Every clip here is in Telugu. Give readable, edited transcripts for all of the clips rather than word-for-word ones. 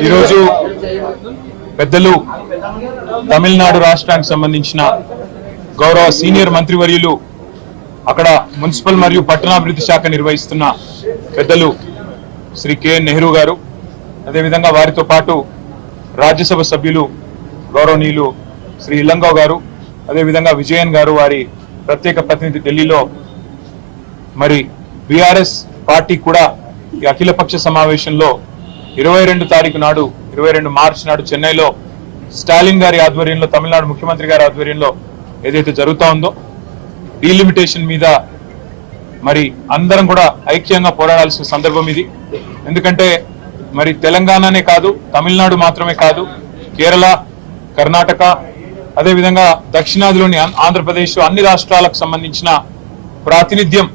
ఈరోజు పెద్దలు తమిళనాడు రాష్ట్రానికి సంబంధించిన గౌరవ సీనియర్ మంత్రివర్యులు అక్కడ మున్సిపల్ మరియు పట్టణాభివృద్ధి శాఖ నిర్వహిస్తున్న పెద్దలు శ్రీ కెఎన్ నెహ్రూ గారు, అదేవిధంగా వారితో పాటు రాజ్యసభ సభ్యులు గౌరవనీయులు శ్రీ ఇలంగో గారు, అదేవిధంగా విజయన్ గారు వారి ప్రత్యేక ప్రతినిధి ఢిల్లీలో, మరి బీఆర్ఎస్ పార్టీ కూడా ఈ అఖిలపక్ష సమావేశంలో 22 తారీఖు నాడు 22 మార్చి నాడు చెన్నైలో స్టాలిన్ గారి ఆధ్వర్యంలో, తమిళనాడు ముఖ్యమంత్రి గారి ఆధ్వర్యంలో ఏదైతే జరుగుతా ఉందో డీలిమిటేషన్ మీద మరి అందరం కూడా ఐక్యంగా పోరాడాల్సిన సందర్భం ఇది. ఎందుకంటే మరి తెలంగాణనే కాదు, తమిళనాడు మాత్రమే కాదు, కేరళ, కర్ణాటక, అదేవిధంగా దక్షిణాదిలోని ఆంధ్రప్రదేశ్ అన్ని రాష్ట్రాలకు సంబంధించిన ప్రాతినిధ్యం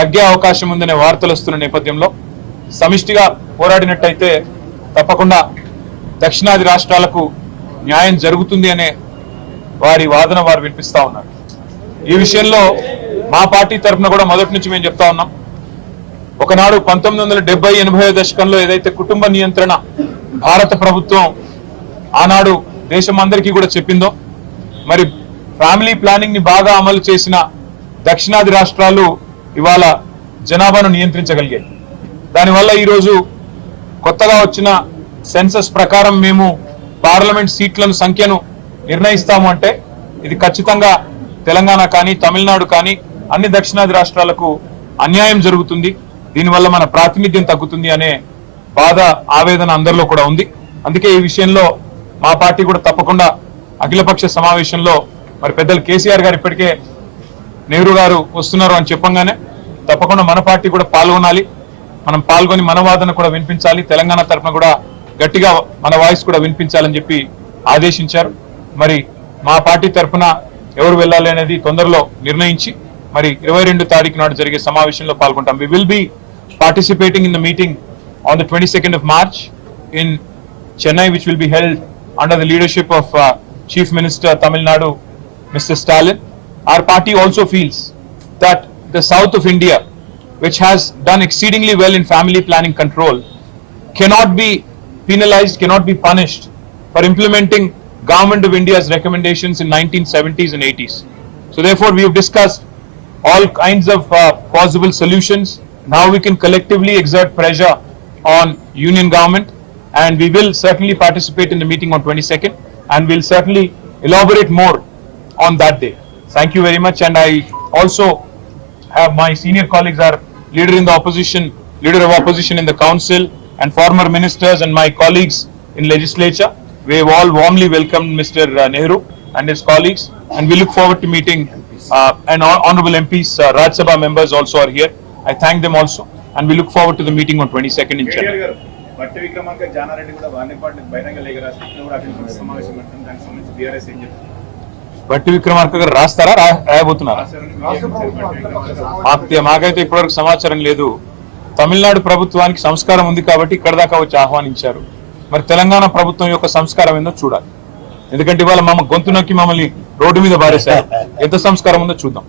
తగ్గే అవకాశం ఉందనే వార్తలు వస్తున్న నేపథ్యంలో సమిష్టిగా పోరాడినట్టయితే తప్పకుండా దక్షిణాది రాష్ట్రాలకు న్యాయం జరుగుతుంది అనే వారి వాదన వారు వినిపిస్తా ఉన్నారు. ఈ విషయంలో మా పార్టీ తరఫున కూడా మొదటి నుంచి మేము చెప్తా ఉన్నాం. ఒకనాడు 1970-80 దశకంలో ఏదైతే కుటుంబ నియంత్రణ భారత ప్రభుత్వం ఆనాడు దేశం అందరికీ కూడా చెప్పిందో, మరి ఫ్యామిలీ ప్లానింగ్ ని బాగా అమలు చేసిన దక్షిణాది రాష్ట్రాలు ఇవాళ జనాభాను నియంత్రించగలిగాయి. దానివల్ల ఈరోజు కొత్తగా వచ్చిన సెన్సస్ ప్రకారం మేము పార్లమెంట్ సీట్లను సంఖ్యను నిర్ణయిస్తాము అంటే ఇది ఖచ్చితంగా తెలంగాణ కానీ, తమిళనాడు కానీ అన్ని దక్షిణాది రాష్ట్రాలకు అన్యాయం జరుగుతుంది, దీనివల్ల మన ప్రాతినిధ్యం తగ్గుతుంది అనే బాధ, ఆవేదన అందరిలో కూడా ఉంది. అందుకే ఈ విషయంలో మా పార్టీ కూడా తప్పకుండా అఖిలపక్ష సమావేశంలో మరి పెద్దలు కేసీఆర్ గారు ఇప్పటికే నెహ్రూ గారు వస్తున్నారు అని చెప్పంగానే తప్పకుండా మన పార్టీ కూడా పాల్గొనాలి, మనం పాల్గొని మన వాదన కూడా వినిపించాలి, తెలంగాణ తరఫున కూడా గట్టిగా మన వాయిస్ కూడా వినిపించాలని చెప్పి ఆదేశించారు. మరి మా పార్టీ తరఫున ఎవరు వెళ్ళాలి అనేది తొందరలో నిర్ణయించి మరి 22 తారీఖు నాడు జరిగే సమావేశంలో పాల్గొంటాం. We will be participating in the meeting on the 22nd of March in Chennai, which will be held under the leadership of Chief Minister Tamil Nadu, Mr. Stalin. Our party also feels that the south of India, which has done exceedingly well in family planning control, cannot be penalized, cannot be punished for implementing Government of India's recommendations in 1970s and 80s. So therefore we have discussed all kinds of possible solutions. Now we can collectively exert pressure on union government, and we will certainly participate in the meeting on 22nd, and we'll certainly elaborate more on that day. Thank you very much. And I also have my senior colleagues, are leader of opposition in the council, and former ministers and my colleagues in legislature. We have all warmly welcomed Mr. Nehru and his colleagues, and we look forward to meeting and honorable MPs, Rajya Sabha members also are here. I thank them also, and we look forward to the meeting on 22nd in Chennai. బట్టి విక్రమార్క గారు రాస్తారా, రాయబోతున్నారా? మాకైతే ఇప్పటివరకు సమాచారం లేదు. తమిళనాడు ప్రభుత్వానికి సంస్కారం ఉంది కాబట్టి ఇక్కడ దాకా వచ్చి ఆహ్వానించారు. మరి తెలంగాణ ప్రభుత్వం యొక్క సంస్కారం ఏందో చూడాలి. ఎందుకంటే ఇవాళ గొంతు నొక్కి మమ్మల్ని రోడ్డు మీద బారేశారు. ఎంత సంస్కారం ఉందో చూద్దాం.